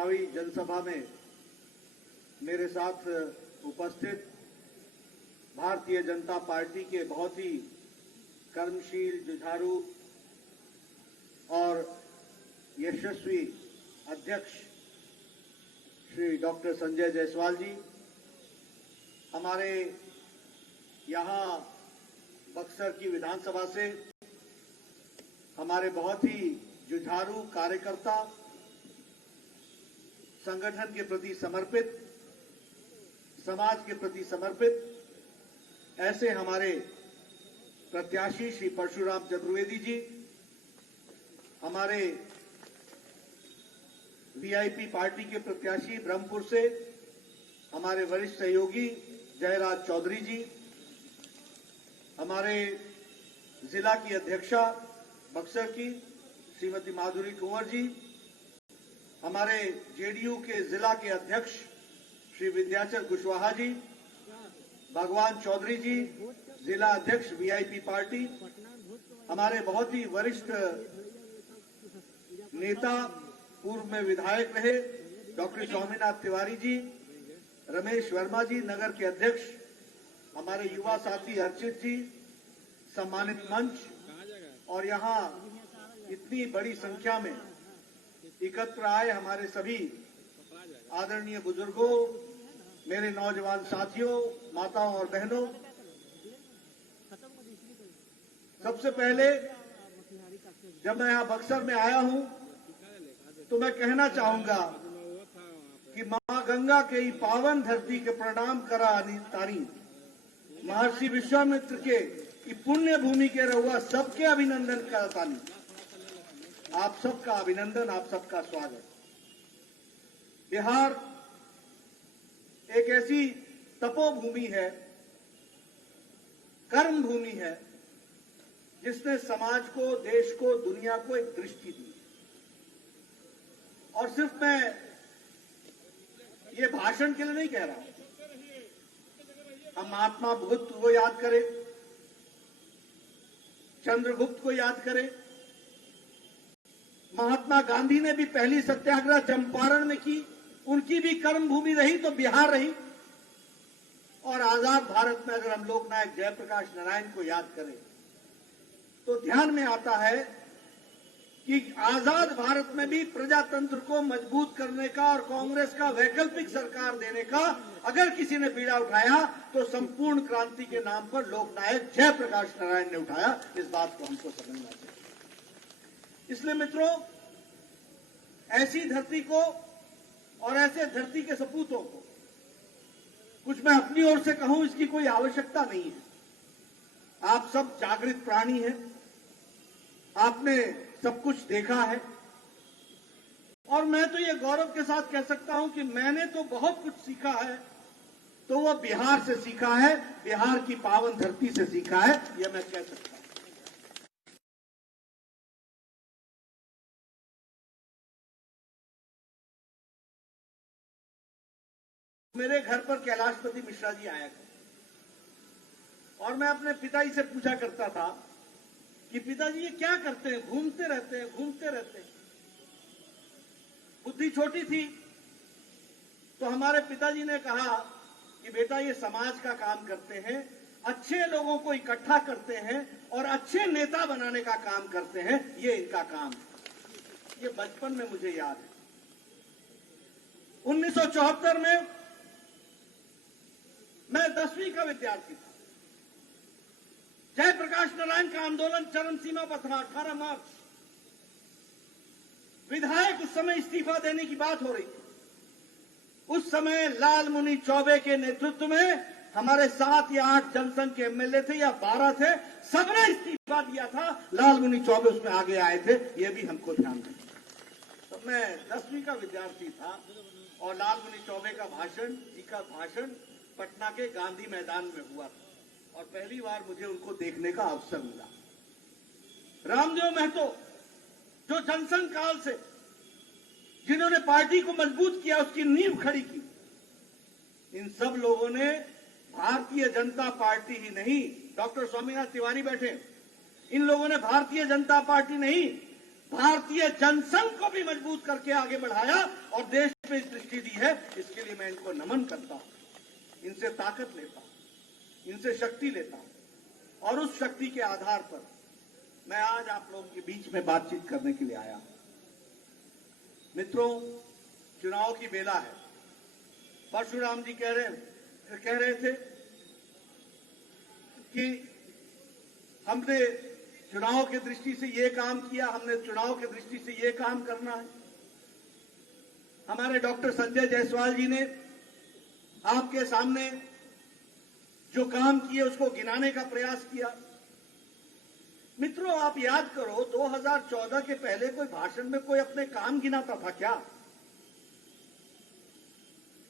चुनावी जनसभा में मेरे साथ उपस्थित भारतीय जनता पार्टी के बहुत ही कर्मशील, जुझारू और यशस्वी अध्यक्ष श्री डॉक्टर संजय जायसवाल जी, हमारे यहाँ बक्सर की विधानसभा से हमारे बहुत ही जुझारू कार्यकर्ता, संगठन के प्रति समर्पित, समाज के प्रति समर्पित ऐसे हमारे प्रत्याशी श्री परशुराम चतुर्वेदी जी, हमारे वीआईपी पार्टी के प्रत्याशी ब्रह्मपुर से हमारे वरिष्ठ सहयोगी जयराज चौधरी जी, हमारे जिला की अध्यक्षा बक्सर की श्रीमती माधुरी कुंवर जी, हमारे जेडीयू के जिला के अध्यक्ष श्री विद्याचल कुशवाहा जी, भगवान चौधरी जी, जिला अध्यक्ष वीआईपी पार्टी, हमारे बहुत ही वरिष्ठ नेता, पूर्व में विधायक रहे डॉक्टर स्वामीनाथ तिवारी जी, रमेश वर्मा जी, नगर के अध्यक्ष, हमारे युवा साथी अर्चित जी, सम्मानित मंच और यहाँ इतनी बड़ी संख्या में एकत्र आए हमारे सभी आदरणीय बुजुर्गों, मेरे नौजवान साथियों, माताओं और बहनों, सबसे पहले जब मैं यहाँ बक्सर में आया हूँ तो मैं कहना चाहूंगा कि मां गंगा के ही पावन धरती के प्रणाम करा तारी, महर्षि विश्वामित्र के पुण्य भूमि के रहुआ सबके अभिनंदन करतानी। आप सबका अभिनंदन, आप सबका स्वागत। बिहार एक ऐसी तपोभूमि है, कर्म भूमि है, जिसने समाज को, देश को, दुनिया को एक दृष्टि दी। और सिर्फ मैं ये भाषण के लिए नहीं कह रहा हूं, हम महात्मा बुद्ध को याद करें, चंद्रगुप्त को याद करें, महात्मा गांधी ने भी पहली सत्याग्रह चंपारण में की, उनकी भी कर्म भूमि रही तो बिहार रही। और आजाद भारत में अगर हम लोकनायक जयप्रकाश नारायण को याद करें तो ध्यान में आता है कि आजाद भारत में भी प्रजातंत्र को मजबूत करने का और कांग्रेस का वैकल्पिक सरकार देने का अगर किसी ने बीड़ा उठाया तो संपूर्ण क्रांति के नाम पर लोकनायक जयप्रकाश नारायण ने उठाया। इस बात को हमको समझना चाहिए। इसलिए मित्रों, ऐसी धरती को और ऐसे धरती के सपूतों को कुछ मैं अपनी ओर से कहूं, इसकी कोई आवश्यकता नहीं है। आप सब जागृत प्राणी हैं, आपने सब कुछ देखा है और मैं तो ये गौरव के साथ कह सकता हूं कि मैंने तो बहुत कुछ सीखा है, तो वो बिहार से सीखा है, बिहार की पावन धरती से सीखा है, यह मैं कह सकता हूं। मेरे घर पर कैलाशपति मिश्रा जी आया करते और मैं अपने पिताजी से पूछा करता था कि पिताजी ये क्या करते हैं, घूमते रहते हैं, घूमते रहते हैं। बुद्धि छोटी थी तो हमारे पिताजी ने कहा कि बेटा ये समाज का काम करते हैं, अच्छे लोगों को इकट्ठा करते हैं और अच्छे नेता बनाने का काम करते हैं, ये इनका काम है। ये बचपन में मुझे याद है। 1974 में मैं 10वीं का विद्यार्थी था। जयप्रकाश नारायण का आंदोलन चरम सीमा पर था। 18 मार्च, विधायक उस समय इस्तीफा देने की बात हो रही थी। उस समय लालमुनि चौबे के नेतृत्व में हमारे 7 या 8 जनसंघ के एमएलए थे या 12 थे, सबने इस्तीफा दिया था। लालमुनि चौबे उसमें आगे आए थे, यह भी हमको ध्यान रखना। तो मैं 10वीं का विद्यार्थी था और लालमुनि चौबे का भाषण पटना के गांधी मैदान में हुआ था और पहली बार मुझे उनको देखने का अवसर मिला। रामदेव महतो, जो जनसंघ काल से जिन्होंने पार्टी को मजबूत किया, उसकी नींव खड़ी की, इन सब लोगों ने भारतीय जनता पार्टी ही नहीं, डॉक्टर स्वामीनाथ तिवारी बैठे, इन लोगों ने भारतीय जनता पार्टी नहीं, भारतीय जनसंघ को भी मजबूत करके आगे बढ़ाया और देश पे इस दृष्टि दी है। इसके लिए मैं इनको नमन करता हूं, इनसे ताकत लेता हूं, इनसे शक्ति लेता हूं और उस शक्ति के आधार पर मैं आज आप लोगों के बीच में बातचीत करने के लिए आया। मित्रों, चुनाव की बेला है। परशुराम जी कह रहे थे कि हमने चुनाव की दृष्टि से ये काम किया, हमने चुनाव की दृष्टि से ये काम करना है। हमारे डॉक्टर संजय जायसवाल जी ने आपके सामने जो काम किए उसको गिनाने का प्रयास किया। मित्रों, आप याद करो, 2014 के पहले कोई भाषण में कोई अपने काम गिनाता था क्या?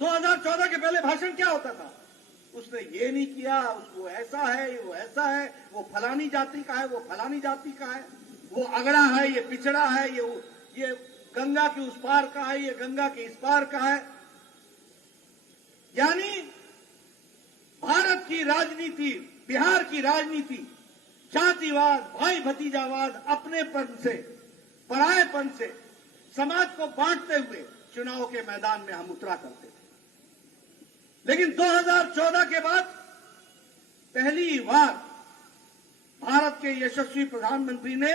2014 के पहले भाषण क्या होता था? उसने ये नहीं किया, उसको ऐसा है, वो ऐसा है, वो फलानी जाति का है, वो फलानी जाति का है, वो अगड़ा है, ये पिछड़ा है, ये गंगा के उस पार का है, ये गंगा के इस पार का है। यानी भारत की राजनीति, बिहार की राजनीति जातिवाद, भाई भतीजावाद, अपनेपन से, परायेपन से समाज को बांटते हुए चुनाव के मैदान में हम उतरा करते थे। लेकिन 2014 के बाद पहली बार भारत के यशस्वी प्रधानमंत्री ने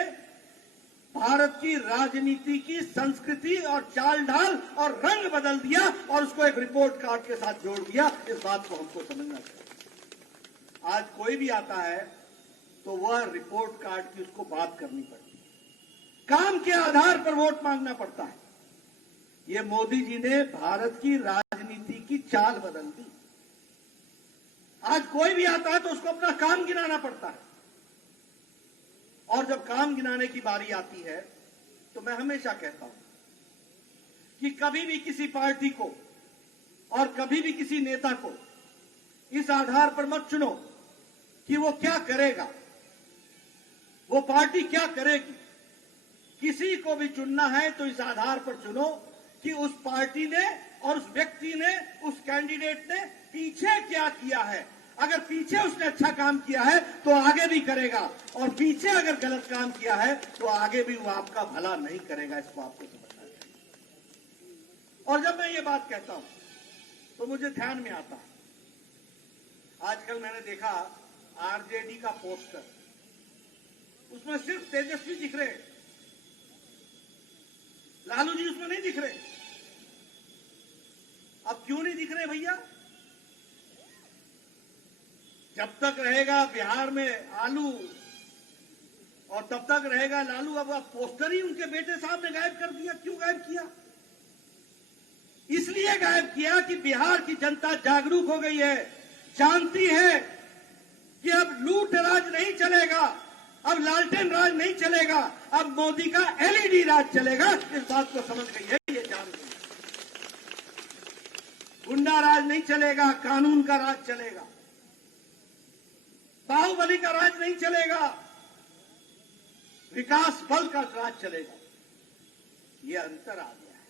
भारत की राजनीति की संस्कृति और चाल ढाल और रंग बदल दिया और उसको एक रिपोर्ट कार्ड के साथ जोड़ दिया। इस बात को हमको समझना चाहिए। आज कोई भी आता है तो वह रिपोर्ट कार्ड की उसको बात करनी पड़ती है, काम के आधार पर वोट मांगना पड़ता है। ये मोदी जी ने भारत की राजनीति की चाल बदल दी। आज कोई भी आता है तो उसको अपना काम गिनाना पड़ता है और जब काम गिनाने की बारी आती है तो मैं हमेशा कहता हूं कि कभी भी किसी पार्टी को और कभी भी किसी नेता को इस आधार पर मत चुनो कि वो क्या करेगा, वो पार्टी क्या करेगी। किसी को भी चुनना है तो इस आधार पर चुनो कि उस पार्टी ने और उस व्यक्ति ने, उस कैंडिडेट ने पीछे क्या किया है। अगर पीछे उसने अच्छा काम किया है तो आगे भी करेगा और पीछे अगर गलत काम किया है तो आगे भी वो आपका भला नहीं करेगा। इसको आपको समझना चाहिए। और जब मैं ये बात कहता हूं तो मुझे ध्यान में आता है, आजकल मैंने देखा आरजेडी का पोस्टर, उसमें सिर्फ तेजस्वी दिख रहे, लालू जी उसमें नहीं दिख रहे। अब क्यों नहीं दिख रहे भैया? जब तक रहेगा बिहार में आलू और तब तक रहेगा लालू। अब पोस्टर ही उनके बेटे साहब ने गायब कर दिया। क्यों गायब किया? इसलिए गायब किया कि बिहार की जनता जागरूक हो गई है, जानती है कि अब लूट राज नहीं चलेगा, अब लालटेन राज नहीं चलेगा, अब मोदी का एलईडी राज चलेगा। इस बात को समझ गई है, ये जान गई। गुंडा राज नहीं चलेगा, कानून का राज चलेगा, बाहुबली का राज नहीं चलेगा, विकास बल का राज चलेगा। ये अंतर आ गया है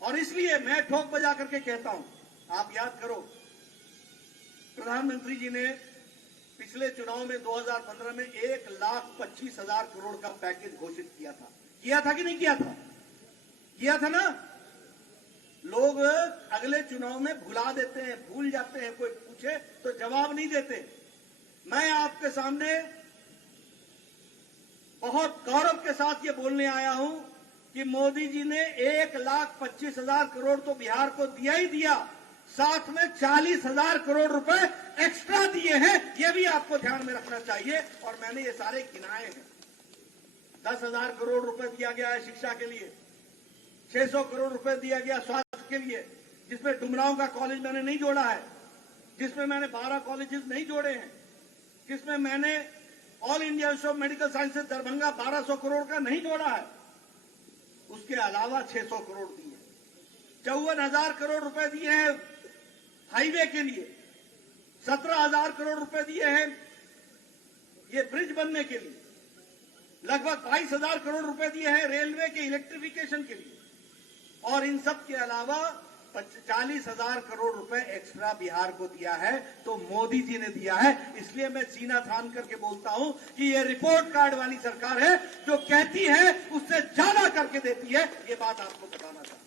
और इसलिए मैं ठोक बजा करके कहता हूं, आप याद करो, प्रधानमंत्री जी ने पिछले चुनाव में 2015 में 1,25,000 करोड़ का पैकेज घोषित किया था कि नहीं किया था? किया था ना। लोग अगले चुनाव में भुला देते हैं, भूल जाते हैं, कोई पूछे तो जवाब नहीं देते। मैं आपके सामने बहुत गौरव के साथ ये बोलने आया हूं कि मोदी जी ने 1,25,000 करोड़ तो बिहार को दिया ही दिया, साथ में 40,000 करोड़ रुपए एक्स्ट्रा दिए हैं। ये भी आपको ध्यान में रखना चाहिए और मैंने ये सारे गिनाए हैं। 10,000 करोड़ रुपए दिया गया है शिक्षा के लिए, 600 करोड़ रुपए दिया गया स्वास्थ्य के लिए, जिसमें डुमरांव का कॉलेज मैंने नहीं जोड़ा है, जिसमें मैंने 12 कॉलेजेस नहीं जोड़े हैं, जिसमें मैंने all India institute of medical sciences Darbhanga 1200 crore का नहीं जोड़ा है। उसके अलावा 600 करोड़ दिए, 54,000 करोड़ रुपए दिए हैं हाईवे के लिए, 17,000 करोड़ रुपए दिए हैं ये ब्रिज बनने के लिए, लगभग 22,000 करोड़ रुपए दिए हैं रेलवे के इलेक्ट्रिफिकेशन के लिए और इन सब के अलावा 40,000 करोड़ रुपए एक्स्ट्रा बिहार को दिया है तो मोदी जी ने दिया है। इसलिए मैं सीना थान करके बोलता हूं कि ये रिपोर्ट कार्ड वाली सरकार है, जो कहती है उससे ज्यादा करके देती है। ये बात आपको बताना चाहता हूं।